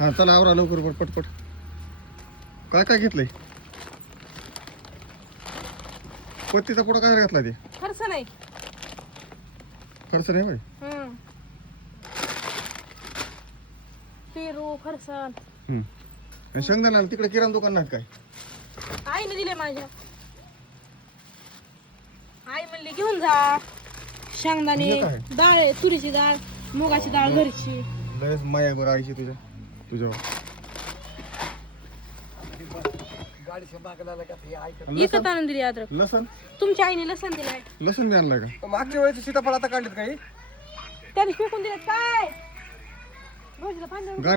हा चला आवरा लवकर पटपट. काय काय घेतलंय? पत्तीचा पुढं काय घातला ते? खर्च नाही. खर्च नाही होय. पेरू फरसाण. आणि शेंगदाणा तिकडे किराणा दुकान नाही काय? आईने दिले माझ्या. आई म्हणली घेऊन जा. शेंगदाणे, हे काय? डाळ आहे, तुरीची डाळ, मुगाची डाळ घरची. लयच माया बरं आईची तुझ्यावर. विकत आणून दिली अद्रक. लसण तुमच्या आईने लसण दिलाय. लसण बी आणलाय का? मागच्या वेळेस सीताफळ आता काढलेत काही त्याने फेकून दिले काय? रोजीला पाणी गा-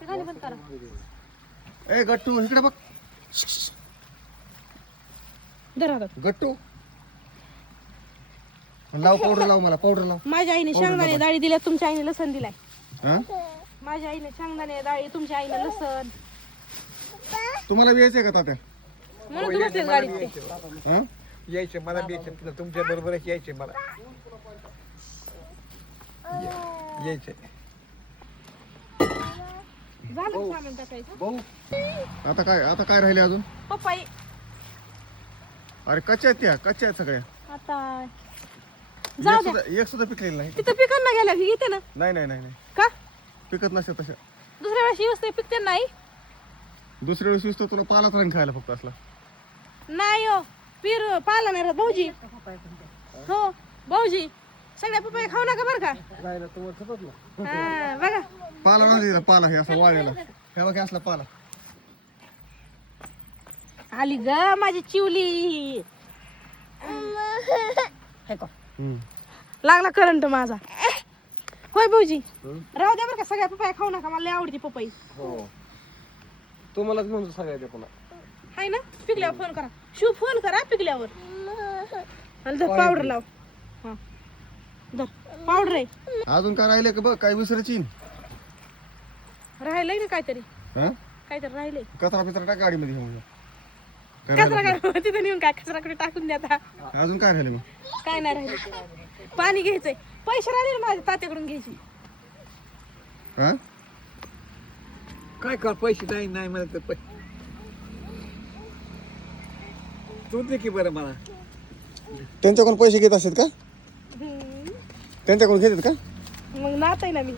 ते गाणे बंद करा. ए गट्टू इकडे बघ. धरा हातात. गट्टू लाव पावडर लाव मला पावडर लाव. माझ्या आईने शेंगदाणे डाळी दिल्या, तुमच्या आईने लसण दिलाय. हा माझ्या आईने शेंगदाणे डाळी, तुमच्या आईने लसण. तुम्हाला बी यायचंय का तात्या? म्हणून तू बसलेस गाडीत ते. हा यायचे मला बी यायचे तुमच्या बरोबरच यायचे मला यायचे. झालं सामान टाकायचं. भाऊ आता काय राहिले अजून? पप्पाई अरे कच्च्या आहेत त्या, कच्च्या आहेत सगळ्या. आता जाऊ द्या. एक सुद्धा पिकलेली नाही. तिथं पिकांना गेल्या की येते ना. नाही नाही नाही नाही का पिकत नसते तशा. दुसऱ्या वेळेस येऊस ते पिकते नाही. दुसऱ्या वेळेस विसतो तुला पालाच राहील खायला फक्त असला. नाही हो पीर पाला नाही राहत भाऊजी. हो भाऊजी सगळ्या पप्पा खाऊ नका बरं का. हा, बघा पाला नाही पाला हे असं वाळलेला. हे बघ हे असला पाला. आली ग माझी चिवली. हे का? लागला करंट माझा. होय भाऊजी राहू द्या बरं का. सगळ्या पप्पा खाऊ नका, मला लय आवडते पपई. हो तुम्हालाच म्हणतो सगळ्या पुन्हा हाय ना. पिकल्यावर फोन करा. शिव फोन करा पिकल्यावर. आणि धर पावडर लाव. हा धर पावडर आहे. अजून काय राहिले का बघ काय विसरायची? राहिलंय ना काहीतरी. हा काहीतरी राहिलंय. कचरा पिचरा टाक गाडीमध्ये घेऊन जा. काय कचरा राहिलं? काय तिथं नेऊन काय कचराकडे टाकून द्या आता. अजून काय राहिले मग? काय नाही राहिलं. पाणी घ्यायचंय. पैसे राहिले ना माझ्या तात्याकडून घ्यायची. हा काय कर पैसे नाही नाही मला तर तू दे की बरं मला. त्यांच्याकडून पैसे घेत असतात का? त्यांच्याकडून घेतात का? मग नात आहे ना मी.